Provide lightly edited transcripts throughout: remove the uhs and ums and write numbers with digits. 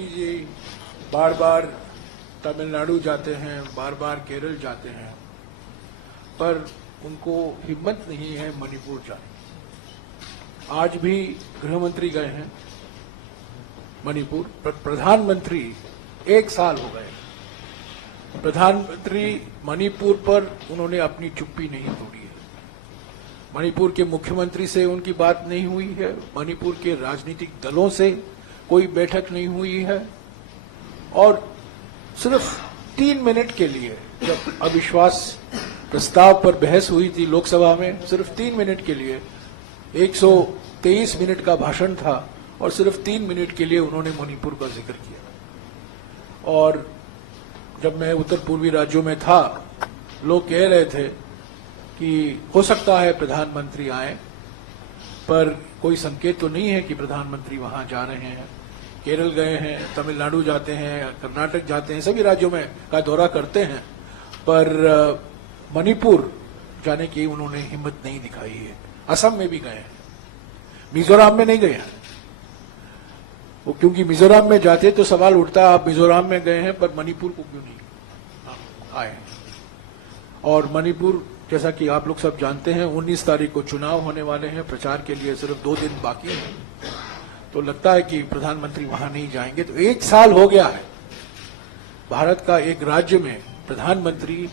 प्रधानमंत्री जी बार बार तमिलनाडु जाते हैं, बार बार केरल जाते हैं, पर उनको हिम्मत नहीं है मणिपुर जाने। आज भी गृह मंत्री गए हैं मणिपुर, प्रधानमंत्री 1 साल हो गए, प्रधानमंत्री मणिपुर पर उन्होंने अपनी चुप्पी नहीं तोड़ी है। मणिपुर के मुख्यमंत्री से उनकी बात नहीं हुई है, मणिपुर के राजनीतिक दलों से कोई बैठक नहीं हुई है, और सिर्फ 3 मिनट के लिए जब अविश्वास प्रस्ताव पर बहस हुई थी लोकसभा में, सिर्फ 3 मिनट के लिए 123 मिनट का भाषण था और सिर्फ 3 मिनट के लिए उन्होंने मणिपुर का जिक्र किया। और जब मैं उत्तर पूर्वी राज्यों में था, लोग कह रहे थे कि हो सकता है प्रधानमंत्री आए, पर कोई संकेत तो नहीं है कि प्रधानमंत्री वहां जा रहे हैं। केरल गए हैं, तमिलनाडु जाते हैं, कर्नाटक जाते हैं, सभी राज्यों में का दौरा करते हैं, पर मणिपुर जाने की उन्होंने हिम्मत नहीं दिखाई है। असम में भी गए हैं, मिजोरम में नहीं गए हैं वो, क्योंकि मिजोरम में जाते तो सवाल उठता आप मिजोरम में गए हैं पर मणिपुर को क्यों नहीं आए। और मणिपुर, जैसा कि आप लोग सब जानते हैं, 19 तारीख को चुनाव होने वाले हैं, प्रचार के लिए सिर्फ 2 दिन बाकी हैं, तो लगता है कि प्रधानमंत्री वहां नहीं जाएंगे। तो 1 साल हो गया है भारत का एक राज्य में प्रधानमंत्री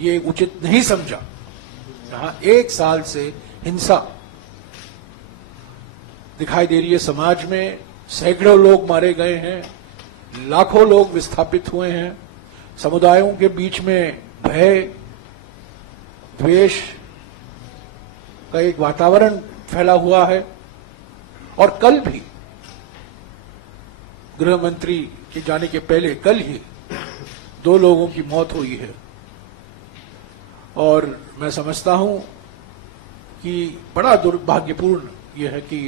ये उचित नहीं समझा, जहां 1 साल से हिंसा दिखाई दे रही है समाज में, सैकड़ों लोग मारे गए हैं, लाखों लोग विस्थापित हुए हैं, समुदायों के बीच में भय द्वेष का एक वातावरण फैला हुआ है। और कल भी गृह मंत्री के जाने के पहले कल ही 2 लोगों की मौत हुई है। और मैं समझता हूं कि बड़ा दुर्भाग्यपूर्ण यह है कि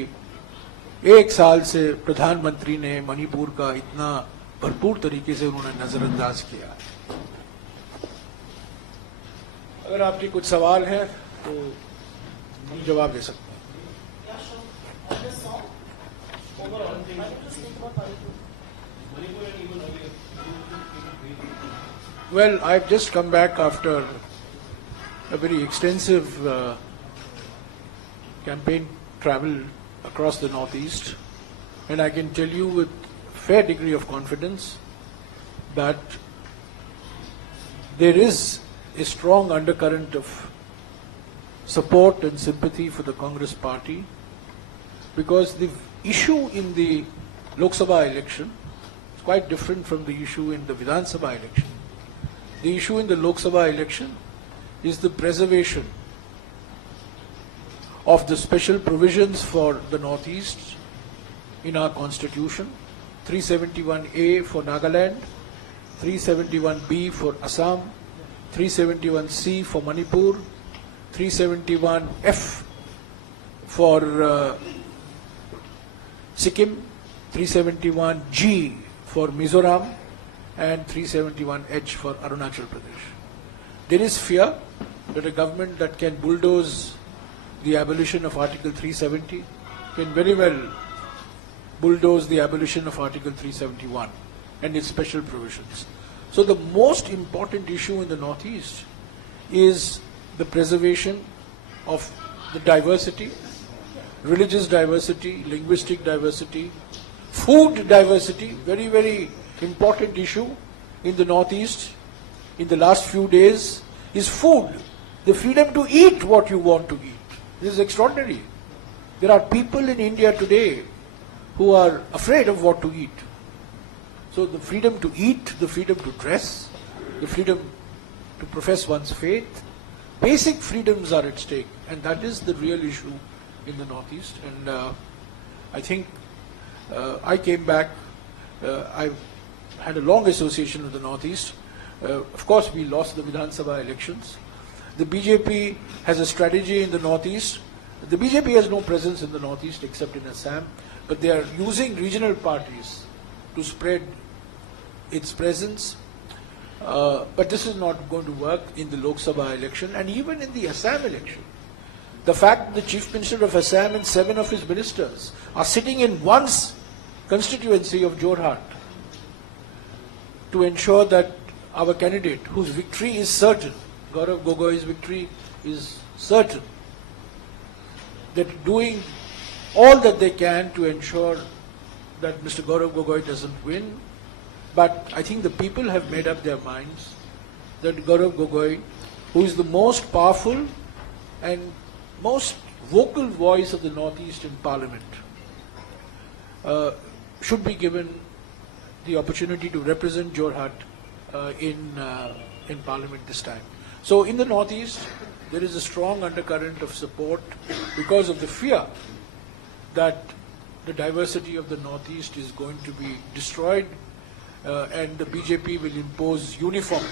1 साल से प्रधानमंत्री ने मणिपुर का इतना भरपूर तरीके से उन्होंने नजरअंदाज किया। अगर आपके कुछ सवाल हैं तो हम जवाब दे सकते हैं। Well, I've just come back after a very extensive campaign travel across the Northeast, and I can tell you with fair degree of confidence that there is a strong undercurrent of support and sympathy for the Congress party, because the issue in the Lok Sabha election is quite different from the issue in the Vidhan Sabha election. The issue in the Lok Sabha election is the preservation of the special provisions for the Northeast in our constitution, 371A for Nagaland, 371B for Assam, 371C for Manipur, 371F for Sikkim, 371G for Mizoram, and 371H for Arunachal Pradesh. There is fear that a government that can bulldoze the abolition of Article 370 can very well bulldoze the abolition of Article 371 and its special provisions. So the most important issue in the Northeast is the preservation of the diversity, religious diversity, linguistic diversity, food diversity, very, very important issue in the Northeast in the last few days is food, the freedom to eat what you want to eat. This is extraordinary. There are people in India today who are afraid of what to eat. So the freedom to eat, the freedom to dress, the freedom to profess one's faith, basic freedoms are at stake, and that is the real issue in the Northeast. And I think I came back, I had a long association with the Northeast. Of course, we lost the Vidhan Sabha elections. The BJP has a strategy in the Northeast. The BJP has no presence in the Northeast except in Assam, but they are using regional parties to spread its presence. But this is not going to work in the Lok Sabha election, and even in the Assam election. The fact that the Chief Minister of Assam and 7 of his ministers are sitting in one constituency of Jorhat to ensure that our candidate, whose victory is certain, Gaurav Gogoi's victory is certain, that doing all that they can to ensure that Mr. Gaurav Gogoi doesn't win. But I think the people have made up their minds that Gaurav Gogoi, who is the most powerful and most vocal voice of the Northeast in Parliament, should be given the opportunity to represent Jorhat in Parliament this time. So in the Northeast, there is a strong undercurrent of support because of the fear that the diversity of the Northeast is going to be destroyed and the BJP will impose uniformity.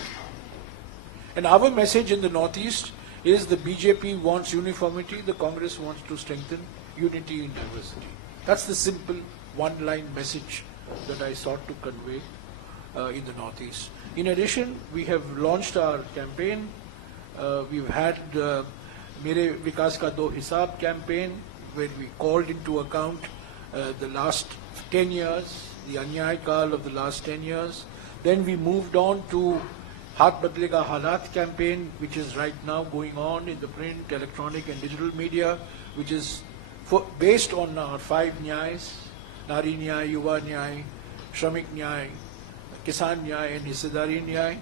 And our message in the Northeast is the BJP wants uniformity, the Congress wants to strengthen unity in diversity. That's the simple one-line message that I sought to convey in the Northeast. In addition, we have launched our campaign. We've had Mere Vikas Ka Do Hisab campaign, where we called into account the last 10 years, the Anyay Kal of the last 10 years. Then we moved on to Haath Badlega Halat campaign, which is right now going on in the print, electronic and digital media, which is based on our 5 Nyays, Nari Nyay, Yuva Nyay, Shramik Nyay, Kisan Nyay and Hissedari Nyay.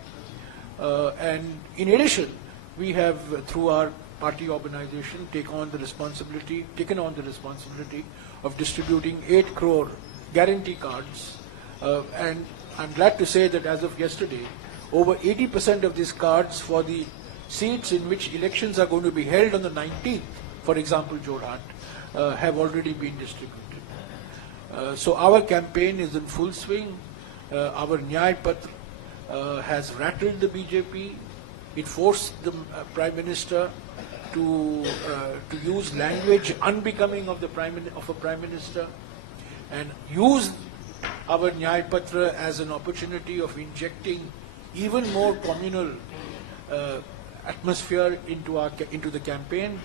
And in addition, we have, through our party organization, taken on the responsibility of distributing 8 crore guarantee cards. And I'm glad to say that as of yesterday, over 80% of these cards for the seats in which elections are going to be held on the 19th, for example, Jorhat, have already been distributed. So our campaign is in full swing. Our Nyay Patra has rattled the BJP. It forced the Prime Minister to use language unbecoming of a Prime Minister, and use our Nyay Patra as an opportunity of injecting even more communal atmosphere into the campaign.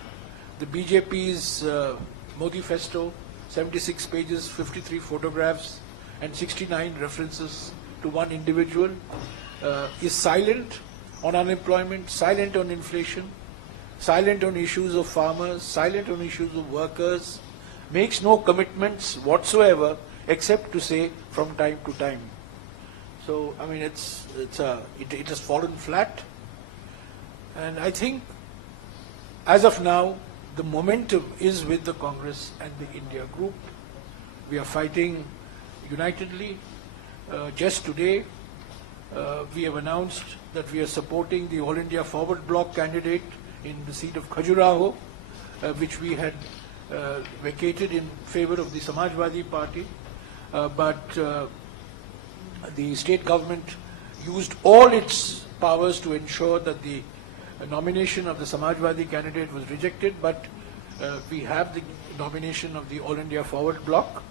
The BJP's Modi Festo, 76 pages, 53 photographs, and 69 references to one individual, is silent on unemployment, silent on inflation, silent on issues of farmers, silent on issues of workers, makes no commitments whatsoever except to say from time to time. So, I mean, it has fallen flat. And I think, as of now, the momentum is with the Congress and the India group. We are fighting unitedly. Just today, we have announced that we are supporting the All India Forward Bloc candidate in the seat of Khajuraho, which we had vacated in favor of the Samajwadi Party. But the state government used all its powers to ensure that the nomination of the Samajwadi candidate was rejected, but we have the nomination of the All India Forward Bloc.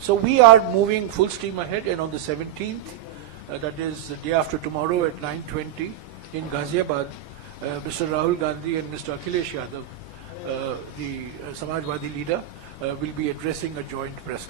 So we are moving full steam ahead, and on the 17th, that is the day after tomorrow at 9:20 in Ghaziabad, Mr. Rahul Gandhi and Mr. Akhilesh Yadav, the Samajwadi leader, will be addressing a joint press